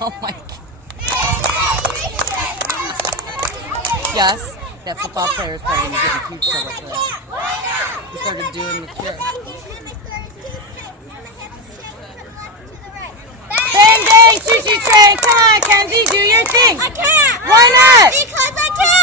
Oh my God. Yes, that football player is probably going to get in huge trouble for that. He started doing the trick. Bang, bang, choo-choo train. Come on, Kenzie, do your thing. I can't. Why not? Because I can't.